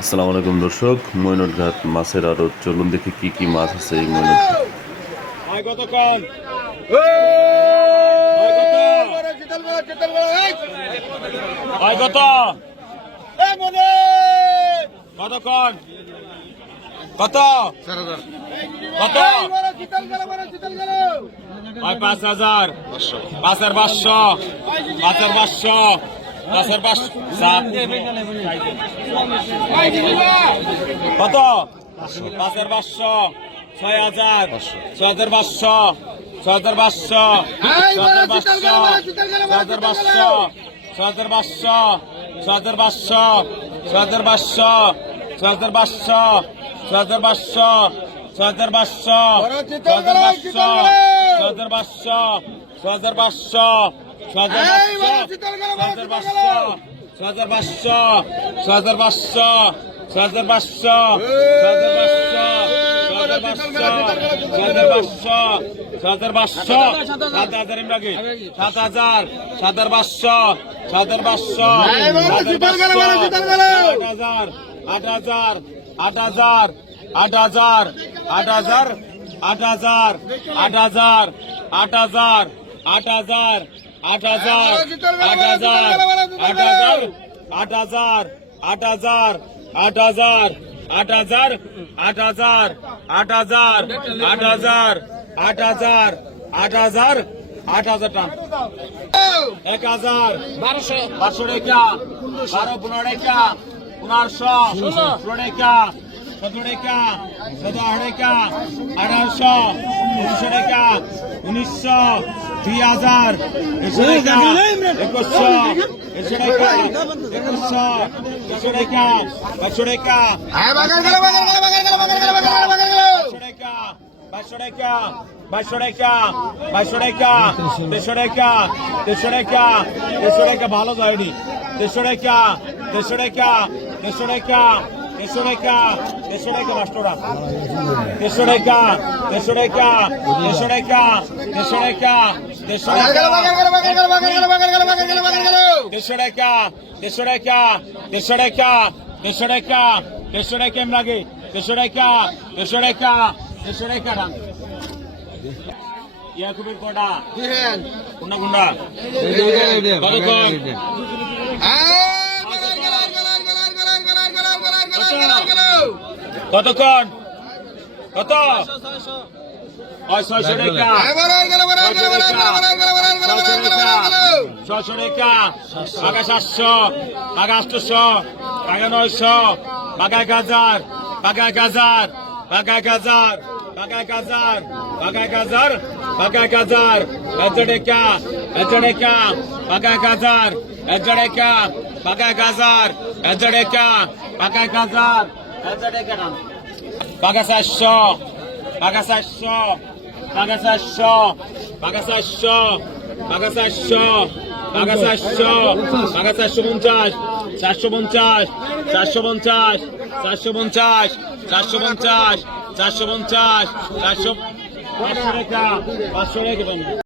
আসসালামু আলাইকুম দর্শক মৈনটঘাট মাছের আরও চলুন দেখি কি কি মাছ আছে এই মৈনট কত? কত? পাঁচ হাজার। পাঁচ হাজার পাঁচশো। পাঁচ হাজার পাঁচশো। পাঁচশো সাত কত পাঁচের পাঁচশো ছয় হাজার ছয় হাজার পাঁচশো ছয় হাজার পাঁচশো ছয় হাজার পাঁচশো ছয় হাজার পাঁচশো ছয় হাজার পাঁচশো ছয় হাজার পাঁচশো ছয় হাজার পাঁচশো ছয় হাজার পাঁচশো ছয় হাজার পাঁচশো ছয় হাজার পাঁচশো ছয় হাজার পাঁচশো ছয় হাজার পাঁচশো হাজার পাঁচশো ছয় হাজার পাঁচশো ছয় হাজার পাঁচশো হাজার পাঁচশো সাত হাজার ইমরাকি সাত হাজার। সাত হাজার পাঁচশো সাত হাজার। পাঁচশো আট হাজার আট হাজার আট হাজার আট হাজার আট হাজার আট হাজার আট হাজার আট হাজার আট হাজার আট হাজার আট হাজার আট হাজার আট হাজার আট হাজার আট হাজার আট হাজার আট হাজার আট হাজার আট হাজার আট হাজার আট হাজার টান এক হাজার বারোশো বারোশো টাকা বারো পনেরো টাকা পনেরোশো ষোলো টাকা সতেরো টাকা সতেরো টাকা আঠারোশো উনিশশো টাকা উনিশশো দুই হাজার টাকা টাকা একশো টাকা একশো টাকা বাইশশো টাকা বাইশশো টাকা বাইশশো টাকা বাইশশো টাকা দেড়শো টাকা দেড়শো টাকা দেড়শো টাকা ভালো যায়নি দেড়শো টাকা দেড়শো টাকা দেড়শো টাকা দেড়শো টাকা দেড়শো টাকা মাস্টরা দেড়শো টাকা দেড়শো টাকা দেড়শো টাকা দেড়শো টাকা দেড়শো টাকা দেড়শো টাকা দেড়শো টাকা দেড়শো টাকা দেড়শো টাকা দেড়শো টাকা এম লাগে দেড়শো টাকা দেড়শো টাকা দেড়শো টাকা রান ইয়াকুবের কটা কোনটা কোনটা কতক্ষণ? কত ছয়শো টাকা ছয়শো টাকা টাকা সাতশো টাকা আটশোশো টাকা নয়শো টাকা এক হাজার টাকা এক হাজার টাকা এক হাজার টাকা এক হাজার টাকা এক হাজার টাকা এক হাজার একশো টাকা একশো টাকা টাকা এক হাজার একশো টাকা টাকা এক হাজার একশো টাকা টাকা এক হাজার একশো টাকা টাকা চারশো টাকা চারশো বাগাশাস্য বাগাশাস্য বাগাশাস্য বাগাশাস্য বাগাশাস্য পঞ্চাশ, চারশো পঞ্চাশ চারশো পঞ্চাশ চারশো পঞ্চাশ চারশো পঞ্চাশ চারশো পঞ্চাশ, চারশো পাঁচশো রেখা পাঁচশো রেখে